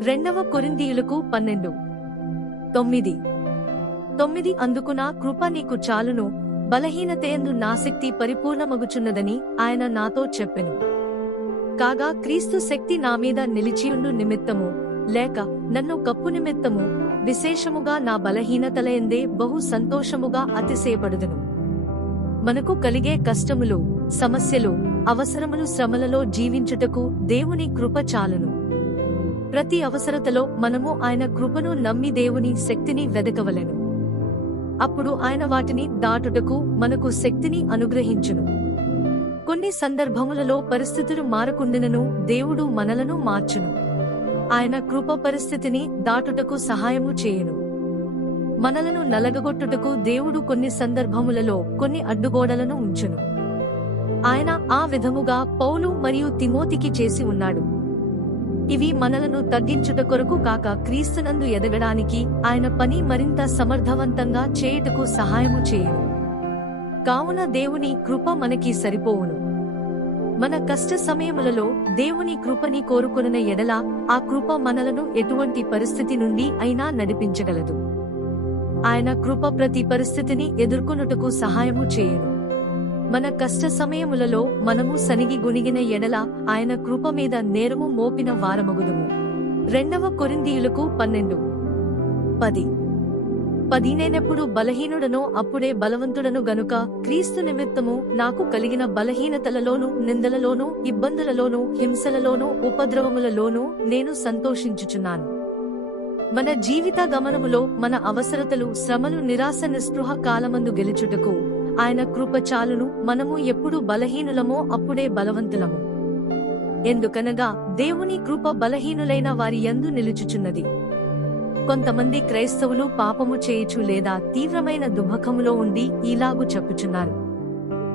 2 కొరింథీయులకు 12:9 అందుకు నా కృప నీకు చాలును, బలహీనతయందు నా శక్తి పరిపూర్ణమగుచున్నదని ఆయన నాతో చెప్పెను. కాగా క్రీస్తు శక్తి నా మీద నిలిచియుండు నిమిత్తము, లేక నన్ను కప్పు నిమిత్తము, విశేషముగా నా బలహీనతలయందే బహు సంతోషముగా అతిశయపడుదును. మనకు కలిగే కష్టములు, సమస్యలు, అవసరములు, శ్రమలలో జీవించుటకు దేవుని కృప చాలును. ప్రతి అవసరతలో మనము ఆయన కృపను నమ్మి దేవుని శక్తిని వెదకవలెను. అప్పుడు ఆయన వాటిని దాటుటకు మనకు శక్తిని అనుగ్రహించును. కొన్ని సందర్భములలో పరిస్థితులు మారకుండినను దేవుడు మనలను మార్చును. ఆయన కృప పరిస్థితిని దాటుటకు సహాయము చేయును. మనలను నలగగొట్టుటకు దేవుడు కొన్ని సందర్భములలో కొన్ని అడ్డుగోడలను ఉంచును. ఆయన ఆ విధముగా పౌలు మరియు తిమోతికి చేసి ఉన్నాడు. ఇవి మనలను తగ్గించుట కొరకు కాక క్రీస్తునందు ఎదగడానికి, ఆయన పని మరింత సమర్థవంతంగా చేయుటకు సహాయము చేయును. కావున దేవుని కృప మనకి సరిపోవును. మన కష్ట సమయములలో దేవుని కృపని కోరుకొనిన ఎడల ఆ కృప మనలను ఎటువంటి పరిస్థితి నుండి అయినా నడిపించగలదు. ఆయన కృప ప్రతి పరిస్థితిని ఎదుర్కొనుటకు సహాయము చేయును. మన కష్ట సమయములలో మనము సనిగి గుణిగిన ఎడల ఆయన కృప మీద నేరము మోపిన వారమగుదుము. 2 కొరింథీయులకు 12:10 నేనెప్పుడు బలహీనుడనో అప్పుడే బలవంతుడను గనుక క్రీస్తు నిమిత్తము నాకు కలిగిన బలహీనతలలోనూ, నిందలలోనూ, ఇబ్బందులలోనూ, హింసలలోనూ, ఉపద్రవములలోనూ నేను సంతోషించుచున్నాను. మన జీవిత గమనములో మన అవసరతలు, శ్రమలు, నిరాశ, నిస్పృహ కాలమందు గెలుచుటకు ఆయన కృప చాలును. మనము ఎప్పుడు బలహీనులమో అప్పుడే బలవంతులము. ఎందుకనగా దేవుని కృప బలహీనులైన వారి యందు నిలుచుచున్నది. కొంతమంది క్రైస్తవులు పాపము చేయుచు లేదా తీవ్రమైన దుఃఖములో ఉండి ఇలాగు చెప్పుచున్నారు: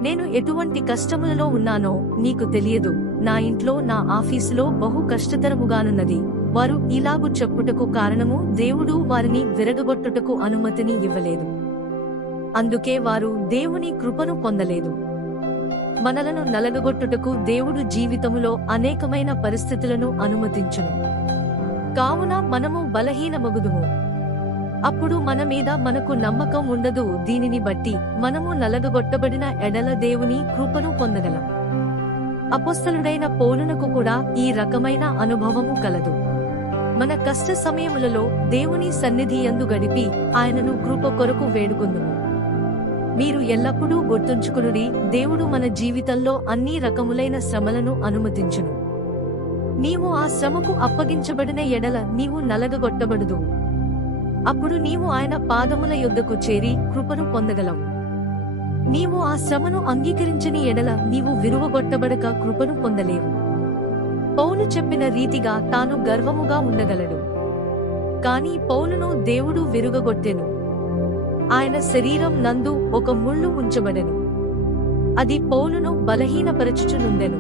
నేను ఎటువంటి కష్టములలో ఉన్నానో నీకు తెలియదు, నా ఇంట్లో, నా ఆఫీసులో బహు కష్టతరముగానున్నది. వారు ఇలాగు చెప్పుటకు కారణము దేవుడు వారిని విరగగొట్టుటకు అనుమతిని ఇవ్వలేదు. అందుకే వారు దేవుని కృపను పొందలేదు. మనలను నలగగొట్టుటకు దేవుడు జీవితములో అనేకమైన పరిస్థితులను అనుమతించును. కావున మనము బలహీనమగుదుము. అప్పుడు మన మీద మనకు నమ్మకం ఉండదు. దీనిని బట్టి మనము నలగగొట్టబడిన ఎడల దేవుని కృపను పొందగలం. అపొస్తలుడైన పౌలునకు కూడా ఈ రకమైన అనుభవము కలదు. మన కష్ట సమయములలో దేవుని సన్నిధి యందు గడిపి ఆయనను కృప కొరకు వేడుకొందుము. మీరు ఎల్లప్పుడూ గుర్తుంచుకునుడి, దేవుడు మన జీవితంలో అన్ని రకములైన శ్రమలను అనుమతించును. నీవు ఆ శ్రమకు అప్పగించబడిన ఎడల నీవు నలగగొట్టబడుదు. అప్పుడు నీవు ఆయన పాదముల యొద్దకు చేరి కృపను పొందగలవు. నీవు ఆ శ్రమను అంగీకరించని ఎడల నీవు విరువగొట్టబడక కృపను పొందలేవు. పౌలు చెప్పిన రీతిగా తాను గర్వముగా ఉండగలడు. కాని పౌలును దేవుడు విరుగగొట్టెను. ఆయన శరీరం నందు ఒక ముళ్ళు ఉంచబడెను. అది పౌలును బలహీనపరచుచునుండెను.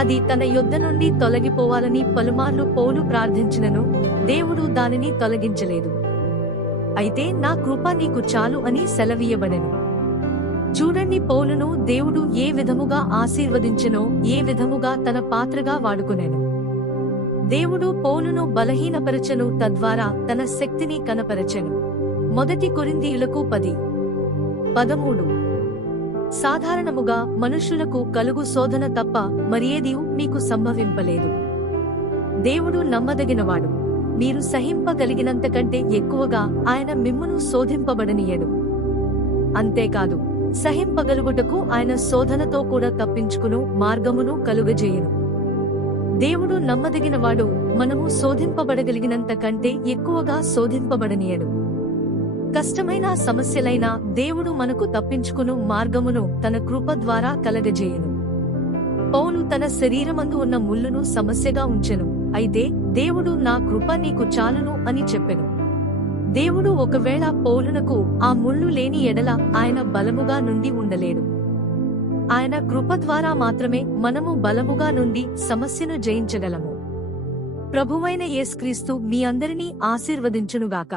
అది తన యొద్ద నుండి తొలగిపోవాలని పలుమార్లు పౌలు ప్రార్థించినను దేవుడు దానిని తొలగించలేదు. అయితే నా కృప నీకు చాలు అని సెలవీయబడెను. చూడండి, పౌలును దేవుడు ఏ విధముగా ఆశీర్వదించెనో, ఏ విధముగా తన పాత్రగా వాడుకొనెను. దేవుడు పౌలును బలహీనపరచెను, తద్వారా తన శక్తిని కనపరచెను. 1 కొరింథీయులకు 10:13 సాధారణముగా మనుష్యులకు కలుగు శోధన తప్ప మరియేదియూ మీకు సంభవింపలేదు. దేవుడు నమ్మదగినవాడు. మీరు సహింపగలిగినంతకంటే ఎక్కువగా ఆయన మిమ్మును శోధింపబడనీయడు. అంతేకాదు, సహింపగలుగుటకు ఆయన శోధనతో కూడా తప్పించుకును మార్గమును కలుగజేయును. దేవుడు నమ్మదగినవాడు. మనము శోధింపబడగలిగినంత కంటే ఎక్కువగా శోధింపబడనీయడు. కష్టమైన సమస్యలైనా దేవుడు మనకు తప్పించుకును మార్గమును తన కృప ద్వారా కలగజేయును. పౌలు తన శరీరమందు ఉన్న ముళ్ళును సమస్యగా ఉంచెను. అయితే దేవుడు నా కృప నీకు చాలును అని చెప్పెను. దేవుడు ఒకవేళ పౌలునకు ఆ ముళ్ళు లేని ఎడల ఆయన బలముగా నుండి ఉండలేడు. ఆయన కృప ద్వారా మాత్రమే మనము బలముగా నుండి సమస్యను జయించగలము. ప్రభువైన యేసుక్రీస్తు మీ అందరినీ ఆశీర్వదించునుగాక.